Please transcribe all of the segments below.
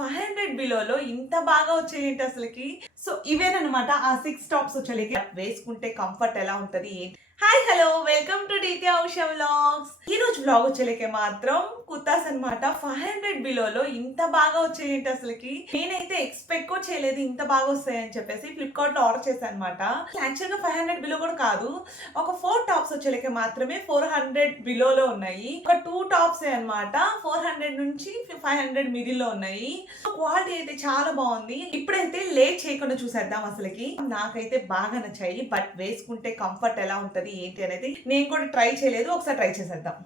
500 బిలోలో ఇంత బాగా వచ్చాయేంటి అసలుకి. సో ఇవేనమాట ఆ 6 టాప్స్ వచ్చేలకి వేసుకుంటే కంఫర్ట్ ఎలా ఉంటది ఏంటి. హాయ్ హలో వెల్కమ్ టు డిత్య ఉషా వ్లాగ్స్. ఈ రోజు వ్లాగ్ వచ్చేలకే మాత్రం కుర్తాస్ అనమాట 500 బిలోలో ఇంత బాగా వచ్చాయేంటి అసలుకి. నేనైతే ఎక్స్పెక్ట్ కూడా చేయలేదు ఇంత బాగా వస్తాయని చెప్పేసి ఫ్లిప్కార్ట్ లో ఆర్డర్ చేశాను అనమాట. యాక్చువల్ గా 500 బిలో కూడా కాదు, ఒక 4 టాప్స్ వచ్చేలకే మాత్రమే 400 బిలోలో ఉన్నాయి. ఒక 2 టాప్స్ అనమాట 400 నుంచి 500 మిడిల్ లో ఉన్నాయి. క్వాలిటీ అయితే చాలా బాగుంది. ఇప్పుడైతే లేట్ చేయకుండా చూసేద్దాం అసలుకి. నాకైతే బాగా నచ్చాయి, బట్ వేసుకుంటే కంఫర్ట్ ఎలా ఉంటది ఏంటి అనేది నేను కూడా ట్రై చేయలేదు, ఒకసారి ట్రై చేసేద్దాం.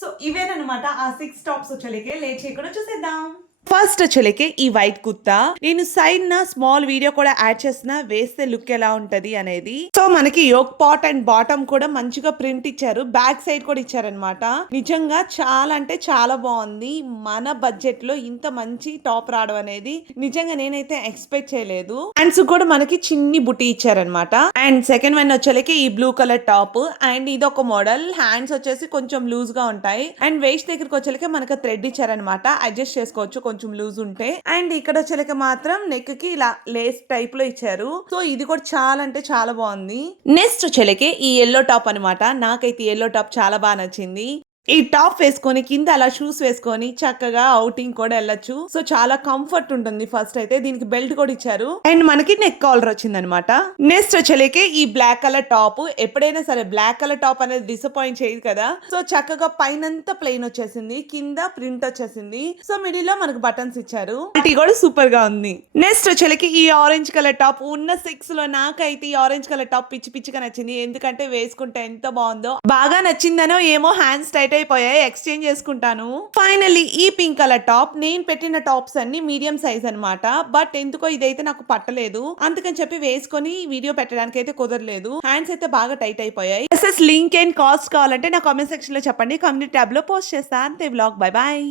సో ఇవేనమాట ఆ 6 టాప్స్ వచ్చేలకే. లేట్ చేయకుండా చూసేద్దాం. ఫస్ట్ వచ్చేలకే ఈ వైట్ కుర్తా. నేను సైడ్ నా స్మాల్ వీడియో కూడా యాడ్ చేసిన, వేస్తే లుక్ ఎలా ఉంటది అనేది. సో మనకి యోక్ పాట్ అండ్ బాటమ్ కూడా మంచిగా ప్రింట్ ఇచ్చారు, బ్యాక్ సైడ్ కూడా ఇచ్చారనమాట. నిజంగా చాలా అంటే చాలా బాగుంది. మన బడ్జెట్ లో ఇంత మంచి టాప్ రావడం అనేది నిజంగా నేనైతే ఎక్స్పెక్ట్ చేయలేదు. హ్యాండ్స్ కూడా మనకి చిన్ని బుట్టి ఇచ్చారనమాట. అండ్ సెకండ్ వన్ వచ్చేలకి ఈ బ్లూ కలర్ టాప్. అండ్ ఇది ఒక మోడల్, హ్యాండ్స్ వచ్చేసి కొంచెం లూజ్ గా ఉంటాయి. అండ్ వేస్ట్ దగ్గరకు వచ్చేలకి మనకి థ్రెడ్ ఇచ్చారనమాట, అడ్జస్ట్ చేసుకోవచ్చు కొంచెం లూజ్ ఉంటే. అండ్ ఇక్కడ వచ్చేలకి మాత్రం నెక్ కి ఇలా లేస్ టైప్ లో ఇచ్చారు. సో ఇది కూడా చాలా అంటే చాలా బాగుంది. నెక్స్ట్ వచ్చేలకి ఈ ఎల్లో టాప్ అనమాట. నాకైతే ఎల్లో టాప్ చాలా బాగా నచ్చింది. ఈ టాప్ వేసుకొని కింద అలా షూస్ వేసుకొని చక్కగా అవుటింగ్ కూడా వెళ్ళొచ్చు. సో చాలా కంఫర్ట్ ఉంటుంది. ఫస్ట్ అయితే దీనికి బెల్ట్ కూడా ఇచ్చారు అండ్ మనకి నెక్ కాలర్ వచ్చింది అనమాట. నెక్స్ట్ వచ్చేలేకే ఈ బ్లాక్ కలర్ టాప్. ఎప్పుడైనా సరే బ్లాక్ కలర్ టాప్ అనేది డిసప్పాయింట్ చేయదు కదా. సో చక్కగా పైనంతా ప్లెయిన్ వచ్చేసింది, కింద ప్రింట్ వచ్చేసింది. సో మిడిల్ లో మనకు బటన్స్ ఇచ్చారు. అది కూడా సూపర్ గా ఉంది. నెక్స్ట్ వచ్చేలేకి ఈ ఆరెంజ్ కలర్ టాప్. ఉన్న 6 లో నాకైతే ఈ ఆరెంజ్ కలర్ టాప్ పిచ్చి పిచ్చిగా నచ్చింది. ఎందుకంటే వేసుకుంటే ఎంత బాగుందో. బాగా నచ్చిందనో ఏమో హ్యాండ్స్ టైట్ అయిపోయాయి, ఎక్స్చేంజ్ చేసుకుంటాను. ఫైనల్లీ ఈ పింక్ కలర్ టాప్. నేను పెట్టిన టాప్స్ అన్ని మీడియం సైజ్ అనమాట, బట్ ఎందుకో ఇదైతే నాకు పట్టలేదు. అందుకని చెప్పి వేసుకొని వీడియో పెట్టడానికి అయితే కుదరలేదు. హ్యాండ్స్ అయితే బాగా టైట్ అయిపోయాయి. లింక్ అండ్ కాస్ట్ కావాలంటే నా కామెంట్ సెక్షన్ లో చెప్పండి, కమ్యూనిటీ ట్యాబ్ లో పోస్ట్ చేస్తా. అంతే వ్లాగ్. Bye bye.